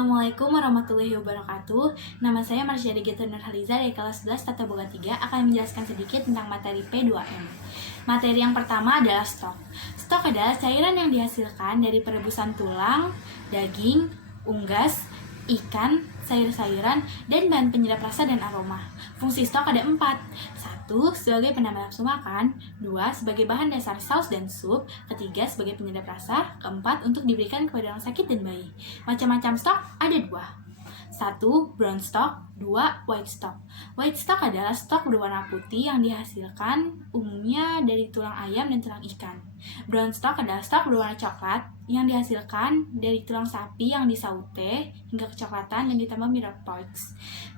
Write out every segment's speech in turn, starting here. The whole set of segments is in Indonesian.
Assalamualaikum warahmatullahi wabarakatuh. Nama saya Marsyadi Gita Nurhaliza dari kelas 11 Tata Boga 3 akan menjelaskan sedikit tentang materi P2M. Materi yang pertama adalah stok. Stok adalah cairan yang dihasilkan dari perebusan tulang, daging, unggas, ikan, sayur-sayuran, dan bahan penyedap rasa dan aroma. Fungsi stok ada 4. 1. Sebagai penambah nafsu makan. 2. Sebagai bahan dasar saus dan sup. 3. Sebagai penyedap rasa. 4. Untuk diberikan kepada orang sakit dan bayi. Macam-macam stok ada 2. 1. Brown stock. 2. White stock. White stock adalah stok berwarna putih yang dihasilkan umumnya dari tulang ayam dan tulang ikan. Brown stock adalah stok berwarna coklat yang dihasilkan dari tulang sapi yang disaute hingga kecoklatan dan ditambah mirror poix.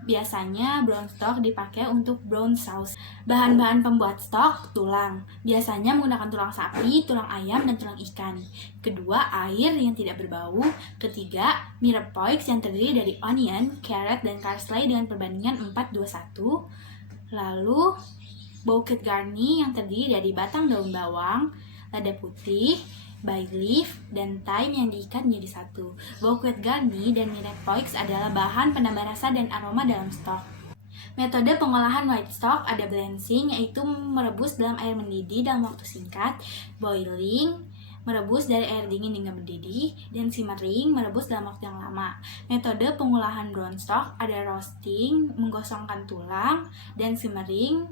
Biasanya brown stock dipakai untuk brown sauce. Bahan-bahan pembuat stok, tulang. Biasanya menggunakan tulang sapi, tulang ayam, dan tulang ikan. Kedua, air yang tidak berbau. Ketiga, mirror poix yang terdiri dari onion, carrot, dan parsley dengan perbandingan 4:1. Lalu, bouquet garni yang terdiri dari batang daun bawang, lada putih, bay leaf, dan thyme yang diikat menjadi satu. Bouquet garni dan mirror poix adalah bahan penambah rasa dan aroma dalam stok. Metode pengolahan white stock ada blanching, yaitu merebus dalam air mendidih dalam waktu singkat, boiling, merebus dari air dingin hingga mendidih, dan simmering, merebus dalam waktu yang lama. Metode pengolahan brown stock ada roasting, menggosongkan tulang, dan simmering,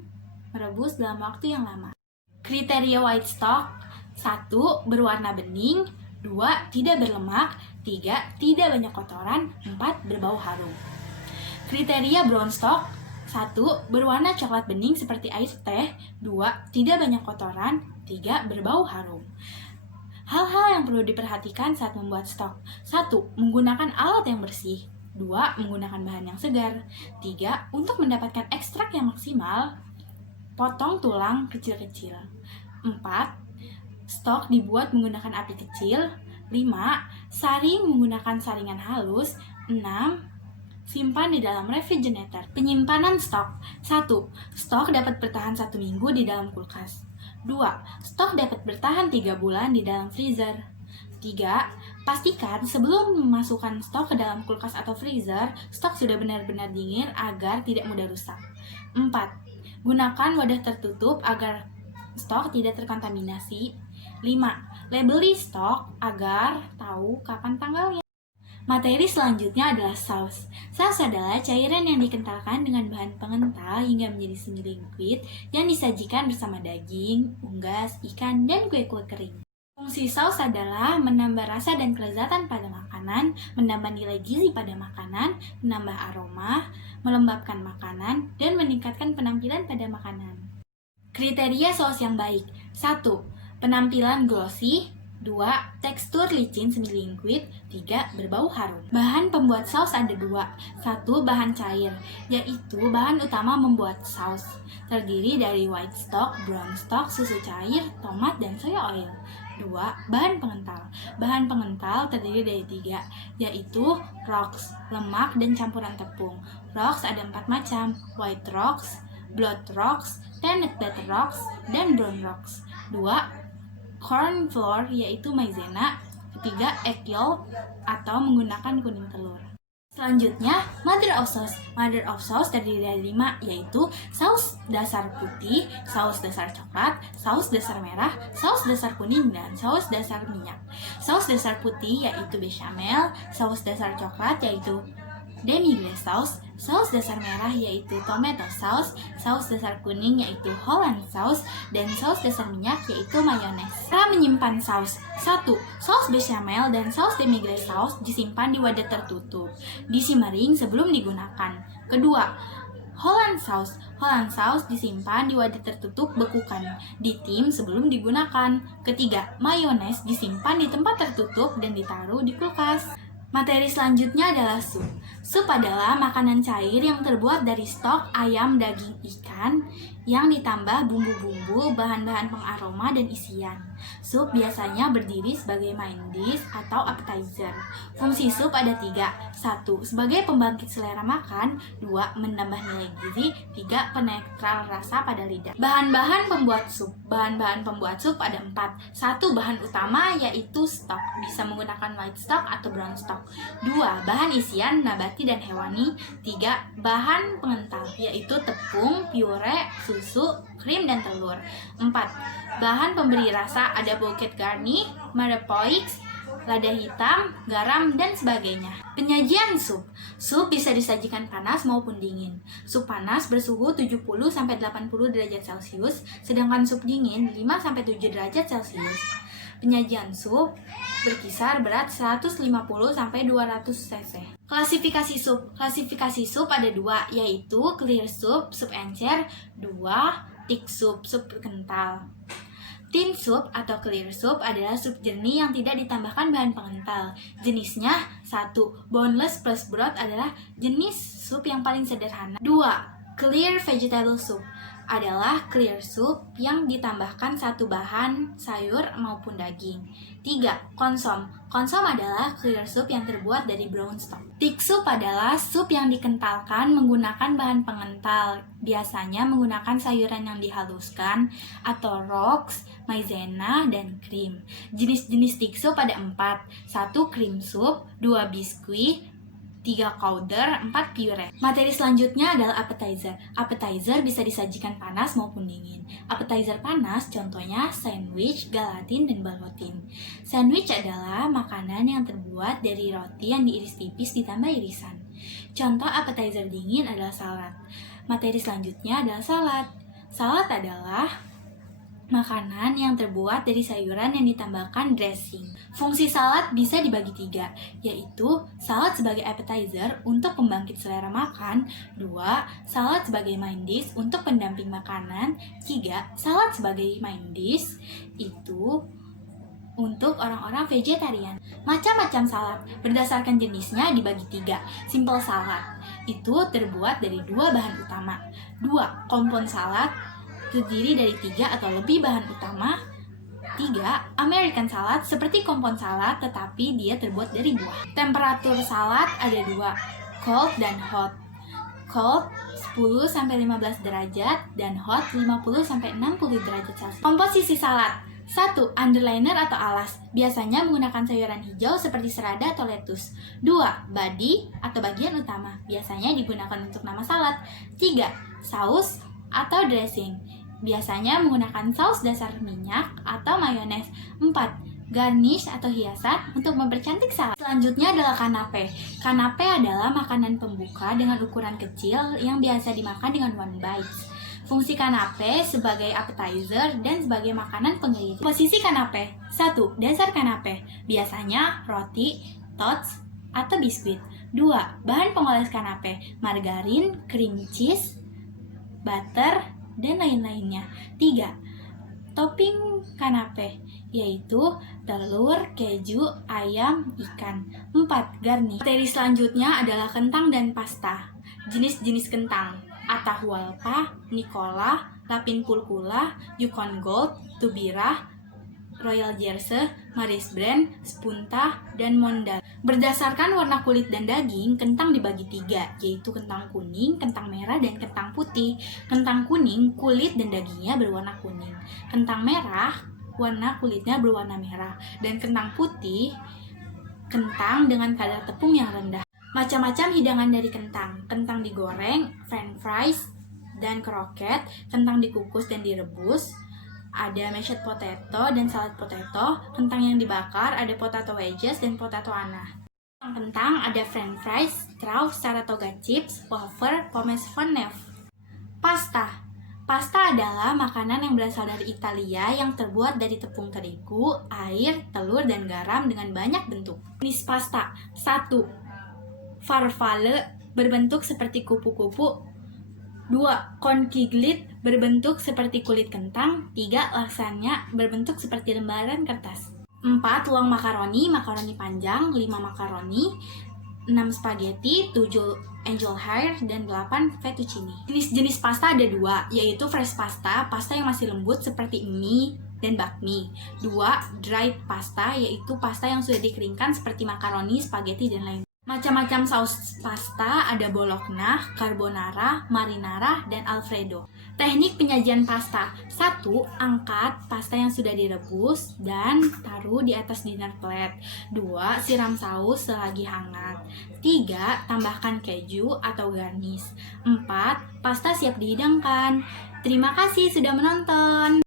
merebus dalam waktu yang lama. Kriteria white stock: 1. Berwarna bening. 2. Tidak berlemak. 3. Tidak banyak kotoran. 4. Berbau harum. Kriteria brown stock: 1. Berwarna coklat bening seperti air teh. 2. Tidak banyak kotoran. 3. Berbau harum. Hal-hal yang perlu diperhatikan saat membuat stok: 1. Menggunakan alat yang bersih. 2. Menggunakan bahan yang segar. 3. Untuk mendapatkan ekstrak yang maksimal, potong tulang kecil-kecil. 4. Stok dibuat menggunakan api kecil. 5. Saring menggunakan saringan halus. 6. Simpan di dalam refrigerator. Penyimpanan stok: 1. Stok dapat bertahan 1 minggu di dalam kulkas. 2. Stok dapat bertahan 3 bulan di dalam freezer. 3. Pastikan sebelum memasukkan stok ke dalam kulkas atau freezer, stok sudah benar-benar dingin agar tidak mudah rusak. 4. Gunakan wadah tertutup agar stok tidak terkontaminasi. 5. Labeli stok agar tahu kapan tanggalnya. Materi selanjutnya adalah saus. Saus adalah cairan yang dikentalkan dengan bahan pengental hingga menjadi semi-liquid yang disajikan bersama daging, unggas, ikan, dan kue-kue kering. Fungsi saus adalah menambah rasa dan kelezatan pada makanan, menambah nilai gizi pada makanan, menambah aroma, melembabkan makanan, dan meningkatkan penampilan pada makanan. Kriteria saus yang baik: 1. Penampilan glossy. 2. Tekstur licin semi-liquid. 3. Berbau harum. Bahan pembuat saus ada 2. 1. Bahan cair, yaitu bahan utama membuat saus. Terdiri dari white stock, brown stock, susu cair, tomat, dan soya oil. 2. Bahan pengental. Bahan pengental terdiri dari 3, yaitu rocks, lemak, dan campuran tepung. Rocks ada 4 macam: white rocks, blood rocks, peanut butter rocks, dan brown rocks. 2. Corn flour, yaitu maizena. 3. Egg yolk atau menggunakan kuning telur. Selanjutnya, mother of sauce. Mother of sauce terdiri dari 5, yaitu saus dasar putih, saus dasar coklat, saus dasar merah, saus dasar kuning, dan saus dasar minyak. Saus dasar putih yaitu bechamel, saus dasar coklat yaitu demi-glace sauce, saus dasar merah yaitu tomato sauce, saus dasar kuning yaitu Holland sauce, dan saus dasar minyak yaitu mayones. Cara menyimpan saus: 1. Saus bechamel dan saus demi-glace sauce disimpan di wadah tertutup, disimmering sebelum digunakan. Kedua, Holland sauce. Holland sauce disimpan di wadah tertutup bekukan, ditim sebelum digunakan. Ketiga, mayones disimpan di tempat tertutup dan ditaruh di kulkas. Materi selanjutnya adalah sup. Sup adalah makanan cair yang terbuat dari stok ayam, daging, ikan yang ditambah bumbu-bumbu, bahan-bahan pengaroma, dan isian. Sup biasanya berdiri sebagai main dish atau appetizer. Fungsi sup ada 3. 1. Sebagai pembangkit selera makan. 2. Menambah nilai gizi. 3. Penetral rasa pada lidah. Bahan-bahan pembuat sup. Bahan-bahan pembuat sup ada 4. 1. Bahan utama yaitu stock. Bisa menggunakan white stock atau brown stock. 2. Bahan isian nabati dan hewani. 3. Bahan pengental yaitu tepung, pure, susu, krim, dan telur. 4. Bahan pemberi rasa ada bouquet garni, marapoix, lada hitam, garam, dan sebagainya. Penyajian sup. Sup bisa disajikan panas maupun dingin. Sup panas bersuhu 70-80 derajat Celcius, sedangkan sup dingin 5-7 derajat Celcius. Penyajian sup berkisar berat 150-200 cc. Klasifikasi sup. Klasifikasi sup ada 2, yaitu clear soup, sup encer. 2. Thick soup, sup kental. Thin soup atau clear soup adalah sup jernih yang tidak ditambahkan bahan pengental. Jenisnya 1. Boneless plus broth adalah jenis sup yang paling sederhana. 2. Clear vegetable soup adalah clear soup yang ditambahkan satu bahan sayur maupun daging. 3. Konsom. Konsom adalah clear soup yang terbuat dari brown stock. Thick soup adalah sup yang dikentalkan menggunakan bahan pengental, biasanya menggunakan sayuran yang dihaluskan atau rocks, maizena, dan krim. Jenis-jenis thick soup ada 4. 1. Cream soup. 2. Biskuit. 3. Powder. 4. Puree. Materi selanjutnya adalah appetizer. Appetizer bisa disajikan panas maupun dingin. Appetizer panas contohnya sandwich, gelatin, dan ballotin. Sandwich adalah makanan yang terbuat dari roti yang diiris tipis ditambah irisan. Contoh appetizer dingin adalah salad. Materi selanjutnya adalah salad. Salad adalah makanan yang terbuat dari sayuran yang ditambahkan dressing. Fungsi salad bisa dibagi 3, yaitu salad sebagai appetizer untuk pembangkit selera makan. 2. Salad sebagai main dish untuk pendamping makanan. 3. Salad sebagai main dish itu untuk orang-orang vegetarian. Macam-macam salad berdasarkan jenisnya dibagi 3. Simple salad itu terbuat dari 2 bahan utama. 2. Compound salad terdiri dari 3 atau lebih bahan utama. 3. American salad seperti compound salad tetapi dia terbuat dari buah. Temperatur salad ada 2, cold dan hot. Cold 10-15 derajat dan hot 50-60 derajat Celcius. Komposisi salad. 1. Underliner atau alas, biasanya menggunakan sayuran hijau seperti serada atau lettuce. 2. Body atau bagian utama, biasanya digunakan untuk nama salad. 3. Saus atau dressing, biasanya menggunakan saus dasar minyak atau mayones. 4. Garnish atau hiasan untuk mempercantik salad. Selanjutnya adalah kanape. Kanape adalah makanan pembuka dengan ukuran kecil yang biasa dimakan dengan one bite. Fungsi kanape sebagai appetizer dan sebagai makanan pengiris. Posisi kanape. 1. Dasar kanape, biasanya roti, toast, atau biskuit. 2. Bahan pengoles kanape, margarin, cream cheese, butter, dan lain-lainnya. 3. Topping kanape, yaitu telur, keju, ayam, ikan. 4. Garnish. Materi selanjutnya adalah kentang dan pasta. Jenis-jenis kentang: Atahualpa, Nicola, Lapin Pulkula, Yukon Gold, Tubira, Royal Jersey, Maris Brand, Spunta, dan Mondal. Berdasarkan warna kulit dan daging, kentang dibagi 3, yaitu kentang kuning, kentang merah, dan kentang putih. Kentang kuning, kulit dan dagingnya berwarna kuning. Kentang merah, warna kulitnya berwarna merah. Dan kentang putih, kentang dengan kadar tepung yang rendah. Macam-macam hidangan dari kentang. Kentang digoreng, french fries, dan kroket. Kentang dikukus dan direbus. Ada mashed potato dan salad potato. Kentang yang dibakar ada potato wedges dan potato anah. Kentang ada french fries, strauss, Saratoga chips, wafer, pommes frites. Pasta. Pasta adalah makanan yang berasal dari Italia yang terbuat dari tepung terigu, air, telur, dan garam dengan banyak bentuk. Jenis pasta. 1. Farfalle berbentuk seperti kupu-kupu. 2. Conchiglit berbentuk seperti kulit kentang. 3. Lasagna berbentuk seperti lembaran kertas. 4. Tulang makaroni, makaroni panjang. 5. Makaroni. 6 spaghetti, 7 angel hair, dan 8 fettuccine. Jenis-jenis pasta ada 2, yaitu fresh pasta, pasta yang masih lembut seperti mie dan bakmi. 2 dried pasta, yaitu pasta yang sudah dikeringkan seperti makaroni, spaghetti, dan lain. Macam-macam saus pasta ada bologna, carbonara, marinara, dan alfredo. Teknik penyajian pasta. 1. Angkat pasta yang sudah direbus dan taruh di atas dinner plate. 2. Siram saus selagi hangat. 3. Tambahkan keju atau garnish. 4. Pasta siap dihidangkan. Terima kasih sudah menonton.